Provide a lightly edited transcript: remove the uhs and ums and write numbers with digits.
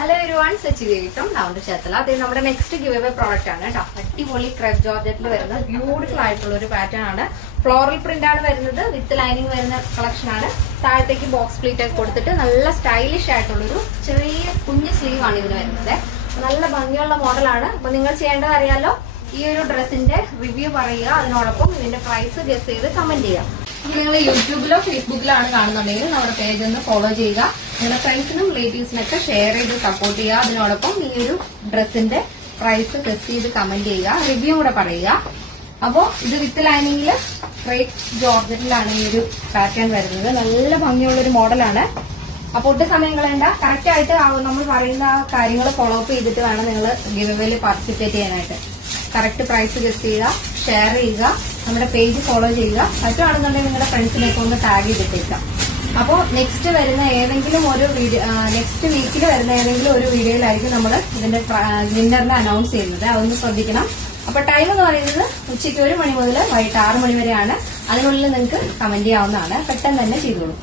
Hello everyone, Sachi Devi from Lavender Chethala. This is our next giveaway product. Addivoli crepe georgette beautiful pattern. Floral print with lining collection. Taateki box pleat nalla stylish sleeve nalla bhangiyulla model aanu. Appo ningal cheyanda ariyallo ee oru dress inde review parayuka adinodoppam idinte price guess cheythu comment cheyyam. നിങ്ങൾ യൂട്യൂബിലോ ഫേസ്ബുക്കിലോ ആണ് കാണുന്നുണ്ടെങ്കിൽ നമ്മുടെ page ഒന്ന് follow ചെയ്യുക. നിങ്ങളുടെ ഫ്രണ്ട്സിനും റിലേറ്റീവ്സിനൊക്കെ share ചെയ്ത് support ചെയ്യുക. അതിനോടൊപ്പം ഈ ഒരു ഡ്രസ്സിന്റെ പ്രൈസ് ഗസ് ചെയ്ത് കമന്റ് ചെയ്യുക, റിവ്യൂ കൂടെ പറയുക. അപ്പോ ഇത് വിത്ത് ലൈനിങ്ങിൽ ക്രേപ്പ് ജോർജറ്റിലാണ് ഈ ഒരു പാറ്റേൺ വരുന്നത്. നല്ല ഭംഗിയുള്ള ഒരു മോഡലാണ്. അപ്പൊ ഒട്ടും സമയം കളയണ്ട, കറക്റ്റ് ആയിട്ട് നമ്മൾ പറയുന്ന കാര്യങ്ങൾ ഫോളോ അപ്പ് ചെയ്തിട്ട് വേണം നിങ്ങൾ ഗിവ് പാർട്ടിസിപ്പേറ്റ് ചെയ്യാനായിട്ട്. കറക്റ്റ് പ്രൈസ് ഗസ് ചെയ്യുക, ഷെയർ ചെയ്യുക, നമ്മുടെ പേജ് ഫോളോ ചെയ്യുക. പറ്റുവാണെന്നുണ്ടെങ്കിൽ നിങ്ങളുടെ ഫ്രണ്ട്സിനൊക്കെ ഒന്ന് ടാഗ് ചെയ്തിട്ടേക്കാം. അപ്പോൾ നെക്സ്റ്റ് വരുന്ന ഏതെങ്കിലും ഒരു വീഡിയോ, നെക്സ്റ്റ് വീക്കിൽ വരുന്ന ഏതെങ്കിലും ഒരു വീഡിയോയിലായിരിക്കും നമ്മൾ ഇതിന്റെ വിന്നറിനെ അനൗൺസ് ചെയ്യുന്നത്. അതൊന്ന് ശ്രദ്ധിക്കണം. അപ്പൊ ടൈം എന്ന് പറയുന്നത് ഉച്ചയ്ക്ക് 1 മണി മുതൽ വൈകിട്ട് 6 മണി വരെയാണ്. അതിനുള്ളിൽ നിങ്ങൾക്ക് കമന്റ് ചെയ്യാവുന്നതാണ്. പെട്ടെന്ന് തന്നെ ചെയ്തോളൂ.